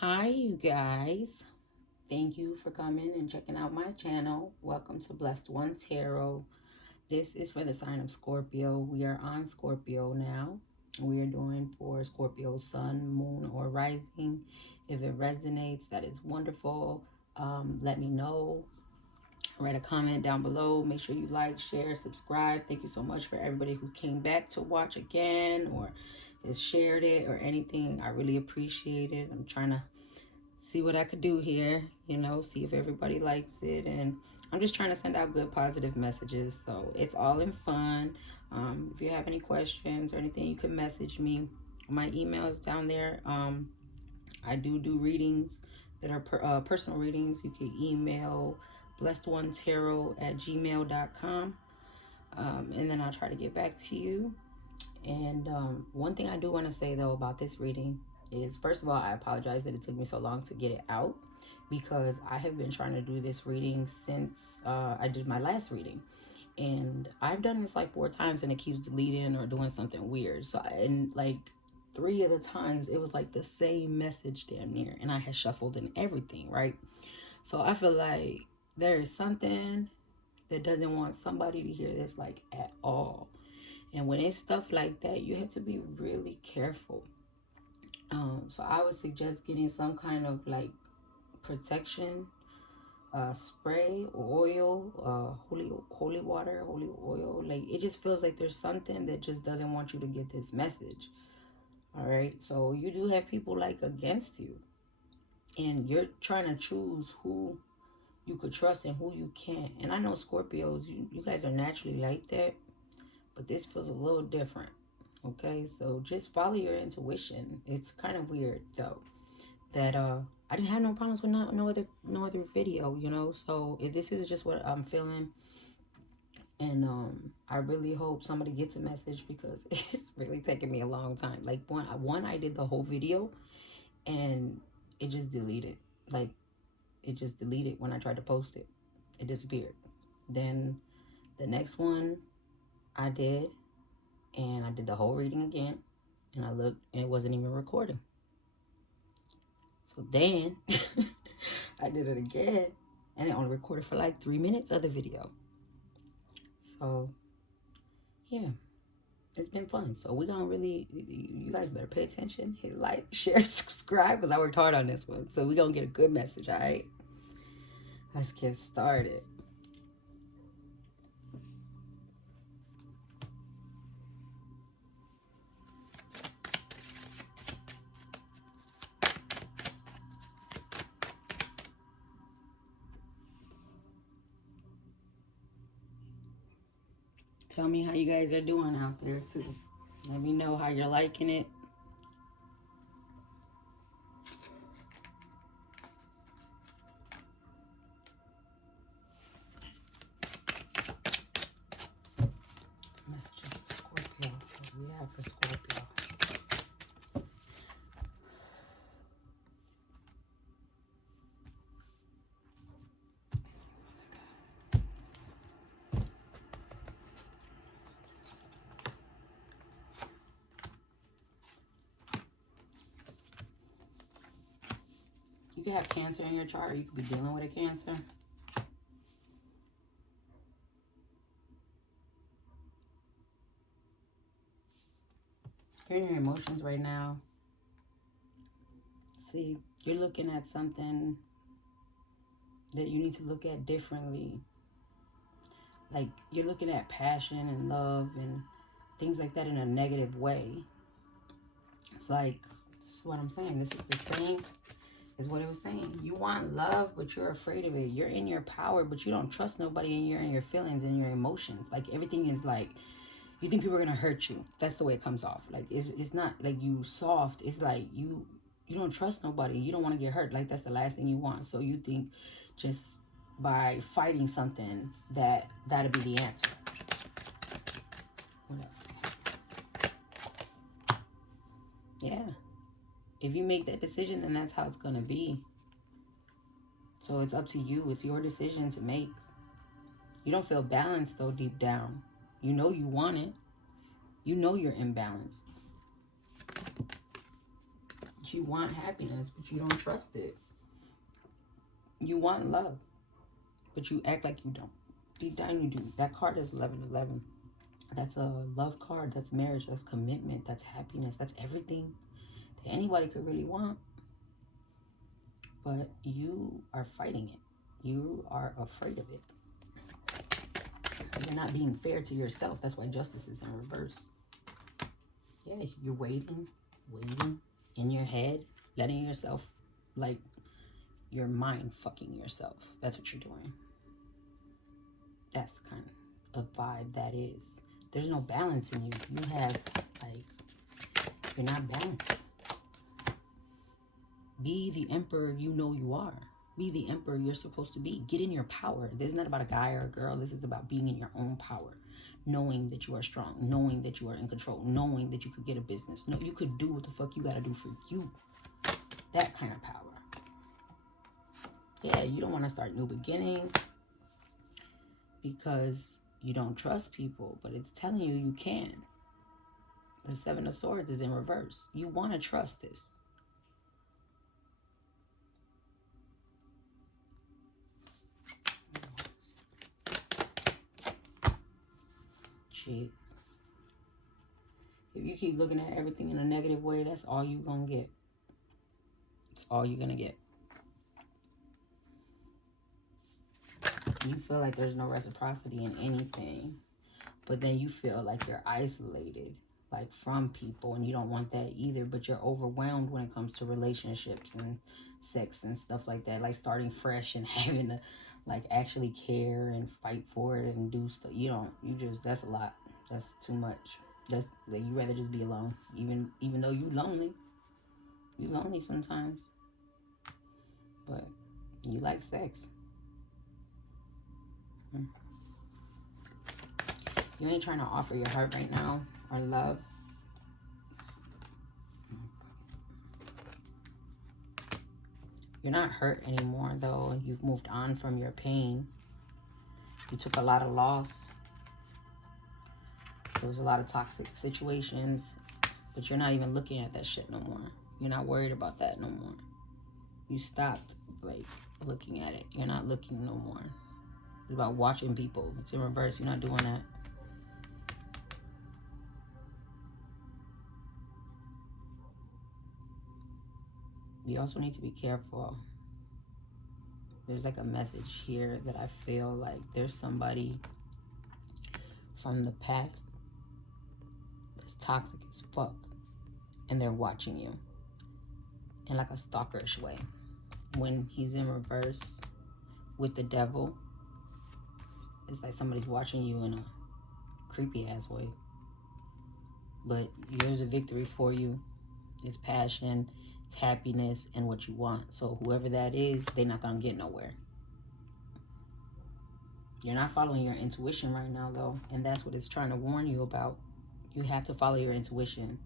Hi, you guys. Thank you for coming and checking out my channel. Welcome to BlessedOneTarot. This is for the sign of Scorpio. We are on Scorpio now. We are doing for Scorpio sun, moon, or rising. If it resonates, that is wonderful. Let me know. Write a comment down below. Make sure you like, share, subscribe. Thank you so much for everybody who came back to watch again or has shared it or anything. I really appreciate it. I'm trying to see what I could do here, you know, see if everybody likes it. And I'm just trying to send out good, positive messages. So it's all in fun. If you have any questions or anything, you can message me. My email is down there. I do readings that are personal readings. You can email blessedonetarot@gmail.com. And then I'll try to get back to you. And one thing I do want to say, though, about this reading is, first of all, I apologize that it took me so long to get it out, because I have been trying to do this reading since I did my last reading. And I've done this like 4 times and it keeps deleting or doing something weird. So, and like 3 of the times it was like the same message damn near, and I had shuffled and everything, right? So I feel like there is something that doesn't want somebody to hear this like at all. And when it's stuff like that, you have to be really careful. So I would suggest getting some kind of like protection spray or oil, holy water, holy oil. Like, it just feels like there's something that just doesn't want you to get this message. All right, so you do have people like against you, and you're trying to choose who you could trust and who you can't. And I know Scorpios, you guys are naturally like that, but this feels a little different. Okay, so just follow your intuition. It's kind of weird though that I didn't have no problems with no other video, you know. So this is just what I'm feeling, and I really hope somebody gets a message, because it's really taking me a long time. Like one I did the whole video and it just deleted. Like, it just deleted when I tried to post it. It disappeared. Then the next one I did, and I did the whole reading again, and I looked and it wasn't even recording. So then I did it again, and it only recorded for like 3 minutes of the video. So yeah, it's been fun. So we're gonna really, you guys better pay attention, hit like, share, subscribe, because I worked hard on this one. So we're gonna get a good message. All right, let's get started. Tell me how you guys are doing out there too. Let me know how you're liking it. Messages for Scorpio. What do we have for Scorpio? You could have Cancer in your chart, or you could be dealing with a Cancer. You're in your emotions right now. See, you're looking at something that you need to look at differently. Like, you're looking at passion and love and things like that in a negative way. It's like, this is what I'm saying. This is the same as what it was saying. You want love, but you're afraid of it. You're in your power, but you don't trust nobody, and you're in your feelings and your emotions. Like, everything is like, you think people are gonna hurt you. That's the way it comes off. Like, it's not like you soft. It's like you don't trust nobody. You don't want to get hurt. Like, that's the last thing you want. So you think just by fighting something that'll be the answer. What else? Yeah. If you make that decision, then that's how it's gonna be. So it's up to you. It's your decision to make. You don't feel balanced though deep down. You know you want it. You know you're imbalanced. You want happiness, but you don't trust it. You want love, but you act like you don't. Deep down you do. That card is 1111. That's a love card. That's marriage. That's commitment. That's happiness. That's everything that anybody could really want. But you are fighting it. You are afraid of it. You're not being fair to yourself. That's why justice is in reverse. Yeah, you're waiting in your head, letting yourself, like, your mind fucking yourself. That's what you're doing. That's the kind of vibe that is. There's no balance in you. You have, like, you're not balanced. Be the emperor you know you are. Be the emperor you're supposed to be. Get in your power. This is not about a guy or a girl. This is about being in your own power. Knowing that you are strong. Knowing that you are in control. Knowing that you could get a business. No, you could do what the fuck you gotta do for you. That kind of power. Yeah, you don't want to start new beginnings because you don't trust people, but it's telling you you can. The Seven of Swords is in reverse. You want to trust this. Jeez. If you keep looking at everything in a negative way, that's all you're going to get. It's all you're going to get. You feel like there's no reciprocity in anything, but then you feel like you're isolated, like from people, and you don't want that either, but you're overwhelmed when it comes to relationships and sex and stuff like that, like starting fresh and having to, like, actually care and fight for it and do stuff. That's a lot. That's too much. That's like, you rather just be alone, even though you lonely sometimes, but you like sex. You ain't trying to offer your heart right now or love. You're not hurt anymore, though. You've moved on from your pain. You took a lot of loss. There was a lot of toxic situations, but you're not even looking at that shit no more. You're not worried about that no more. You stopped, like, looking at it. You're not looking no more. It's about watching people. It's in reverse. You're not doing that. You also need to be careful. There's like a message here that I feel like there's somebody from the past that's toxic as fuck, and they're watching you in like a stalkerish way. When he's in reverse with the devil, it's like somebody's watching you in a creepy ass way. But there's a victory for you. It's passion, it's happiness, and what you want. So whoever that is, they're not gonna get nowhere. You're not following your intuition right now, though, and that's what it's trying to warn you about. You have to follow your intuition.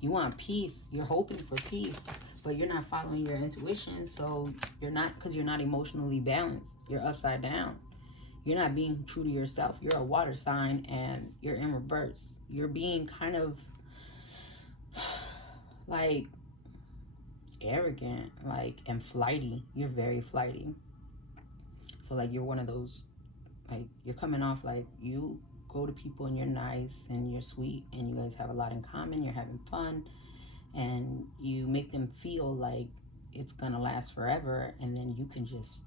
You want peace. You're hoping for peace, but you're not following your intuition, so you're not, because you're not emotionally balanced. You're upside down. You're not being true to yourself. You're a water sign, and you're in reverse. You're being kind of like arrogant, like, and flighty. You're very flighty. So like, you're one of those, like, you're coming off like you go to people and you're nice and you're sweet and you guys have a lot in common. You're having fun and you make them feel like it's gonna last forever, and then you can just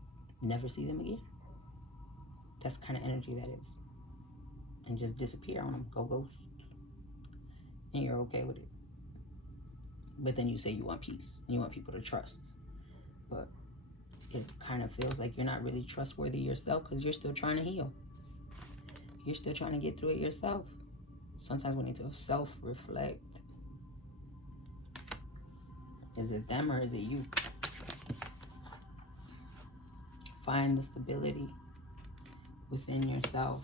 never see them again. That's the kind of energy that is. And just disappear on them, go ghost. And you're okay with it. But then you say you want peace and you want people to trust. But it kind of feels like you're not really trustworthy yourself because you're still trying to heal. You're still trying to get through it yourself. Sometimes we need to self-reflect. Is it them or is it you? Find the stability within yourself.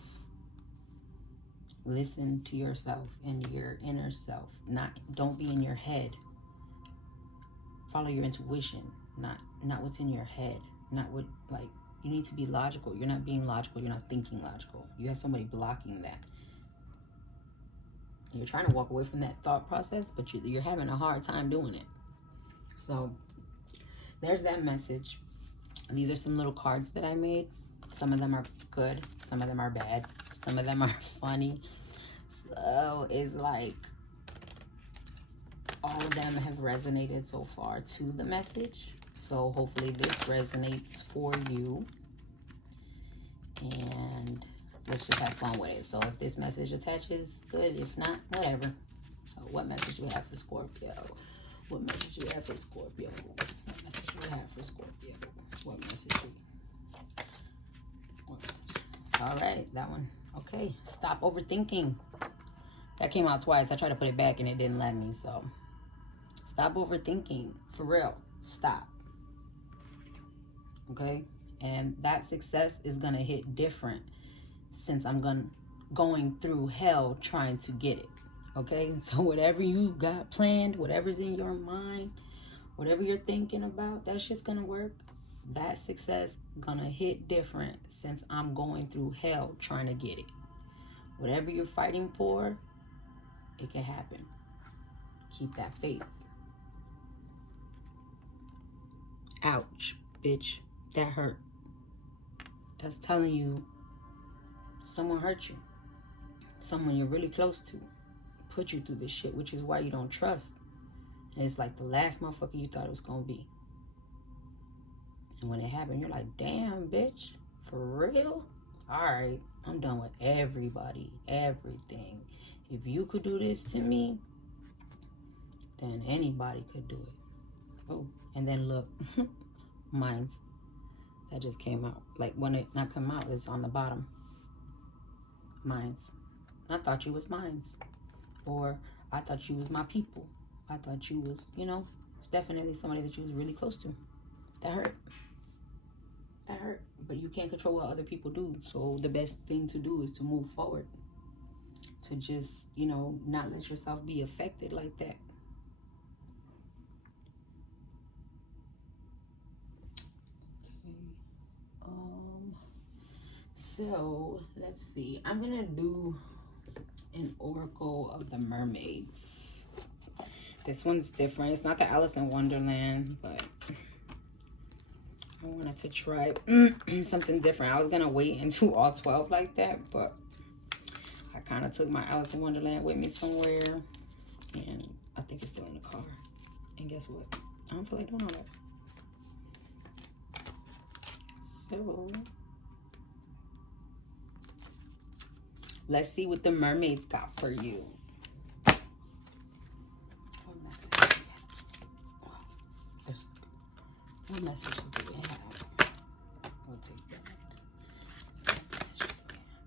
Listen to yourself and your inner self. Don't be in your head. Follow your intuition, not what's in your head. Not what, like, you need to be logical. You're not being logical. You're not thinking logical. You have somebody blocking that. You're trying to walk away from that thought process, but you're having a hard time doing it. So there's that message. These are some little cards that I made. Some of them are good, some of them are bad, some of them are funny. So it's like all of them have resonated so far to the message. So hopefully this resonates for you. And let's just have fun with it. So if this message attaches, good. If not, whatever. So what message do we have for Scorpio? What message do we have for Scorpio? What message do we have for Scorpio? What message do we... What message? All right, that one. Okay, stop overthinking. That came out twice. I tried to put it back and it didn't let me. So stop overthinking. For real. Stop. Okay? And that success is going to hit different since I'm going through hell trying to get it. Okay? So whatever you got planned, whatever's in your mind, whatever you're thinking about, that shit's going to work. That success going to hit different since I'm going through hell trying to get it. Whatever you're fighting for, it can happen. Keep that faith. Ouch, bitch. That hurt. That's telling you someone hurt you. Someone you're really close to put you through this shit, which is why you don't trust. And it's like the last motherfucker you thought it was gonna be. And when it happened, you're like, damn, bitch, for real? Alright, I'm done with everybody, everything. If you could do this to me, then anybody could do it. Oh, and then look, mine's. That just came out. Like when it not come out, it's on the bottom. Mine's. I thought you was mine's. Or I thought you was my people. I thought you was, you know, it's definitely somebody that you was really close to. That hurt. That hurt. But you can't control what other people do. So the best thing to do is to move forward. To just, you know, not let yourself be affected like that. So let's see. I'm gonna do an oracle of the mermaids. This one's different. It's not the Alice in Wonderland, but I wanted to try something different. I was gonna wait and do all 12 like that, but I kind of took my Alice in Wonderland with me somewhere, and I think it's still in the car. And guess what? I don't feel like doing all that. So let's see what the mermaids got for you. What messages do we have? What messages do we have? We'll take that. What messages do we have?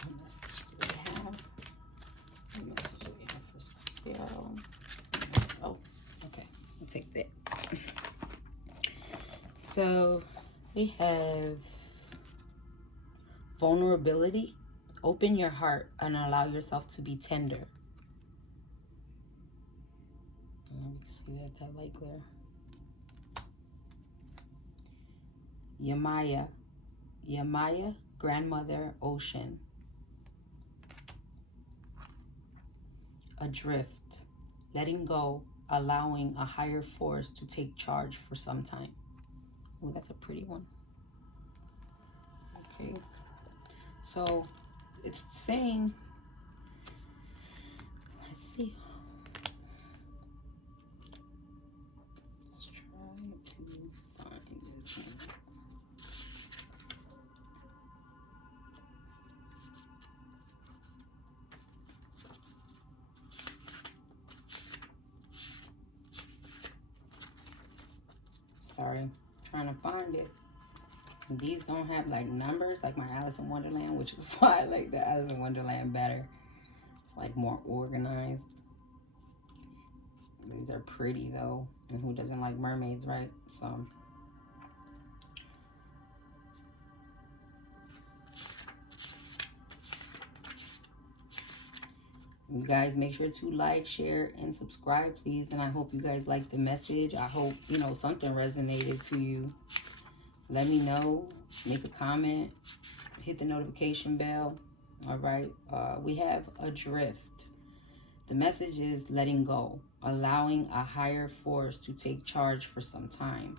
What messages do we have? What message do we have for Scorpio? Oh, okay. We'll take that. So we have vulnerability. Open your heart and allow yourself to be tender. We can see that light glare. Yamaya, grandmother, ocean. Adrift, letting go, allowing a higher force to take charge for some time. Oh, that's a pretty one. Okay, so it's saying, let's see. Let's try to find this one. Sorry, trying to find it. These don't have like numbers like my Alice in Wonderland, which is why I like the Alice in Wonderland better. It's like more organized. These are pretty though, and who doesn't like mermaids, right? So you guys make sure to like, share, and subscribe, please. And I hope you guys like the message. I hope, you know, something resonated to you. Let me know. Make a comment. Hit the notification bell. All right. We have adrift. The message is letting go, allowing a higher force to take charge for some time.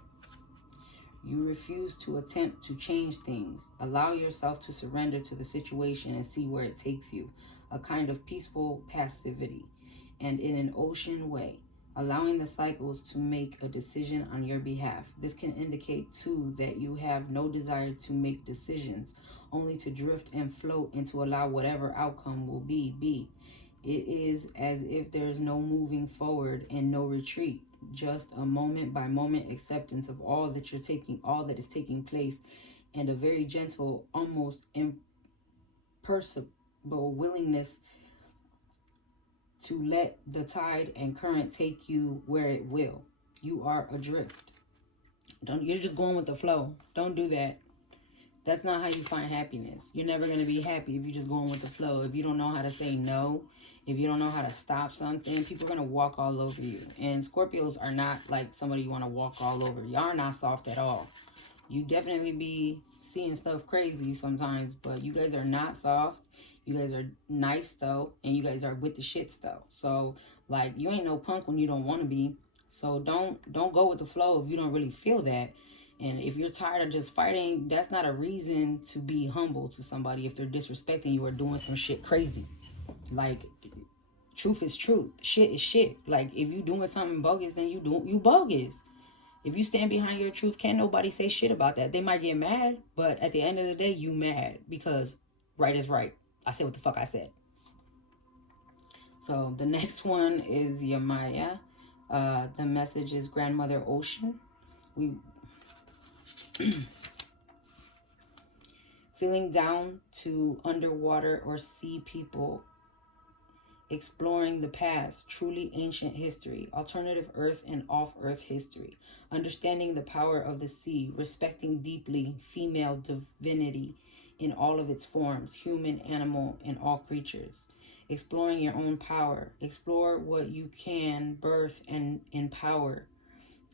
You refuse to attempt to change things. Allow yourself to surrender to the situation and see where it takes you. A kind of peaceful passivity, and in an ocean way, allowing the cycles to make a decision on your behalf. This can indicate too that you have no desire to make decisions, only to drift and float and to allow whatever outcome will be. It is as if there is no moving forward and no retreat, just a moment by moment acceptance of all that you're taking, all that is taking place, and a very gentle, almost imperceptible willingness to let the tide and current take you where it will. You are adrift. You're just going with the flow. Don't do that. That's not how you find happiness. You're never going to be happy if you're just going with the flow. If you don't know how to say no, if you don't know how to stop something, people are going to walk all over you. And Scorpios are not like somebody you want to walk all over. Y'all are not soft at all. You definitely be seeing stuff crazy sometimes, but you guys are not soft. You guys are nice though, and you guys are with the shits though. So like, you ain't no punk when you don't want to be. So don't go with the flow if you don't really feel that. And if you're tired of just fighting, that's not a reason to be humble to somebody if they're disrespecting you or doing some shit crazy. Like, truth is truth. Shit is shit. Like, if you doing something bogus, then you bogus. If you stand behind your truth, can't nobody say shit about that. They might get mad, but at the end of the day, you mad because right is right. I said what the fuck I said. So the next one is Yamaya. The message is Grandmother Ocean. Feeling down to underwater or sea people, exploring the past, truly ancient history, alternative earth and off-earth history, understanding the power of the sea, respecting deeply female divinity in all of its forms, human, animal, and all creatures, exploring your own power, explore what you can birth and empower.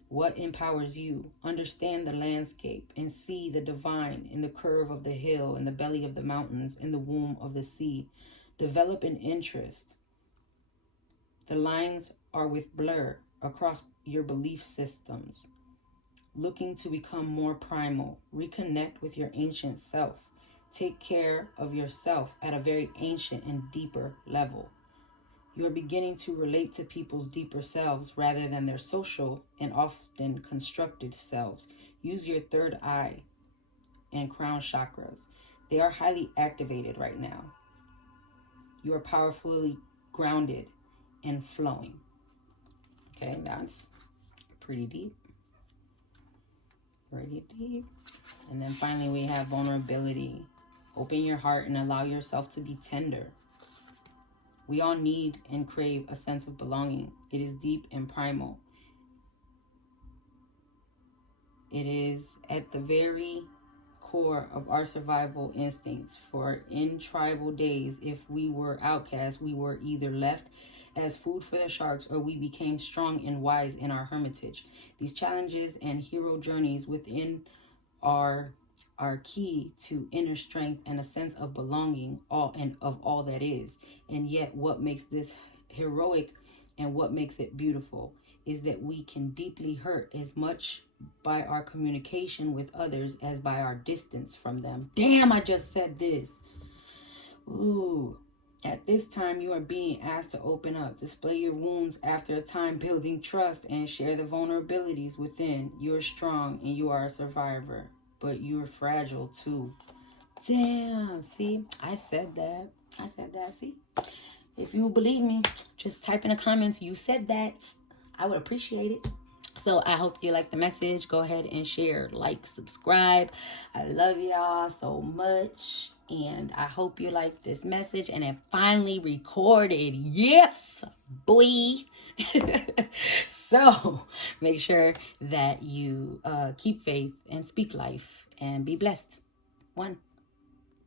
What empowers you? Understand the landscape and see the divine in the curve of the hill, in the belly of the mountains, in the womb of the sea. Develop an interest. The lines are with blur across your belief systems. Looking to become more primal. Reconnect with your ancient self. Take care of yourself at a very ancient and deeper level. You are beginning to relate to people's deeper selves rather than their social and often constructed selves. Use your third eye and crown chakras. They are highly activated right now. You are powerfully grounded and flowing. Okay, that's pretty deep. Pretty deep. And then finally we have vulnerability. Open your heart and allow yourself to be tender. We all need and crave a sense of belonging. It is deep and primal. It is at the very core of our survival instincts. For in tribal days, if we were outcasts, we were either left as food for the sharks or we became strong and wise in our hermitage. These challenges and hero journeys within are key to inner strength and a sense of belonging all that is. And yet what makes this heroic and what makes it beautiful is that we can deeply hurt as much by our communication with others as by our distance from them. Damn, I just said this. Ooh. At this time, you are being asked to open up, display your wounds after a time, building trust, and share the vulnerabilities within. You're strong and you are a survivor, but you're fragile too. Damn, see, I said that, see. If you believe me, just type in the comments, you said that. I would appreciate it. So I hope you like the message. Go ahead and share, like, subscribe. I love y'all so much. And I hope you like this message. And it finally recorded. Yes, boy. So make sure that you keep faith and speak life and be blessed. One.